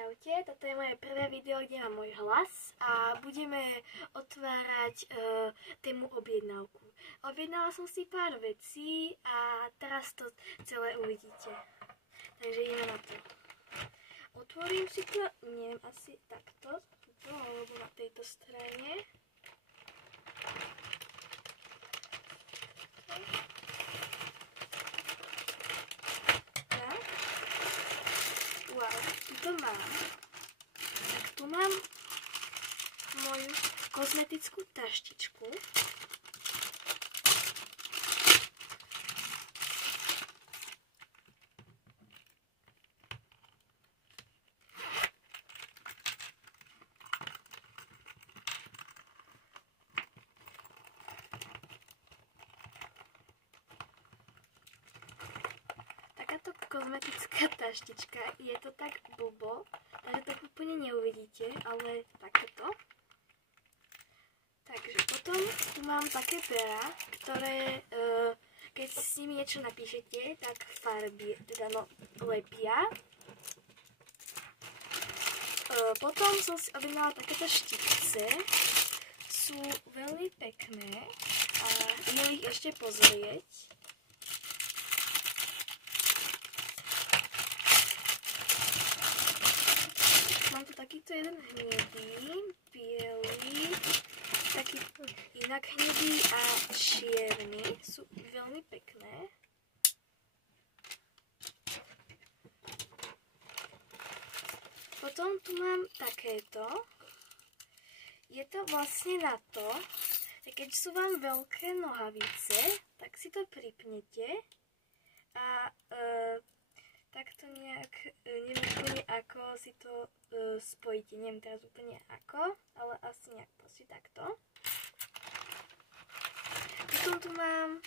Čaute, toto je moje prvé video, kde mám môj hlas a budeme otvárať tému objednávku. Objednala som si pár vecí a teraz to celé uvidíte. Takže ideme na to. Otvorím si to, neviem, asi takto, alebo na tejto strane. Wow, tu mám. Tak tu mám moju kozmetickú taštičku. Takáto kozmetická taštička, je to tak blbo, takže tak úplne neuvidíte, ale takéto. Takže potom tu mám také pera, ktoré, keď s nimi niečo napíšete, tak farby, teda lepia. Potom som si objednala takéto štipice, sú veľmi pekné a idem ich ešte pozrieť. Mám tu takýto jeden hnedý, biely, taký inak hnedý a čierny. Sú veľmi pekné. Potom tu mám takéto. Je to vlastne na to, že keď sú vám veľké nohavice, tak si to pripnete a takto nejak, neviem úplne ako si to spojíte, neviem teraz úplne ako, ale asi nejak proste takto. Potom tu mám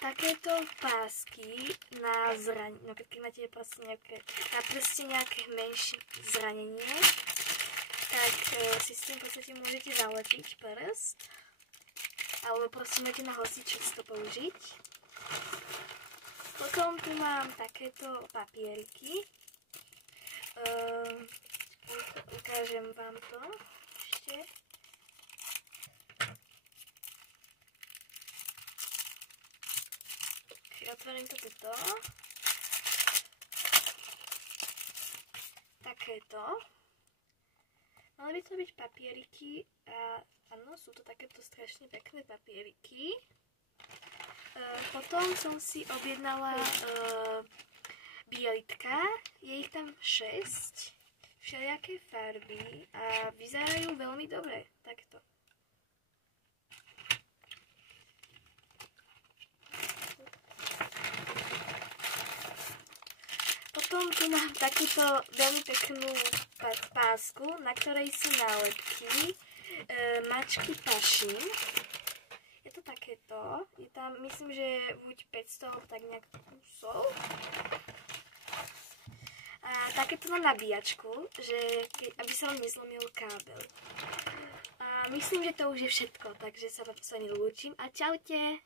takéto pásky na zranenie, no keď máte proste nejaké, na prste nejaké menšie zranenie, tak si s tým v podstate môžete zalepiť prst, alebo proste máte na hosiček to použiť. Potom tu mám takéto papieriky. Ukážem vám to ešte. Otvorím to tuto. Takéto. Mali by to byť papieriky a áno, sú to takéto strašne pekné papieriky. Potom som si objednala bielitka, je ich tam 6, všelijaké farby a vyzerajú veľmi dobre, takto. Potom tu mám takúto veľmi peknú pásku, na ktorej sú nálepky mačky Pašin. Je to takéto, je tam, myslím, že buď 500 alebo tak nejak kusov. A takéto mám nabíjačku, že aby sa vám nezlomil kábel. A myslím, že to už je všetko, takže sa s vami lúčim a čaute!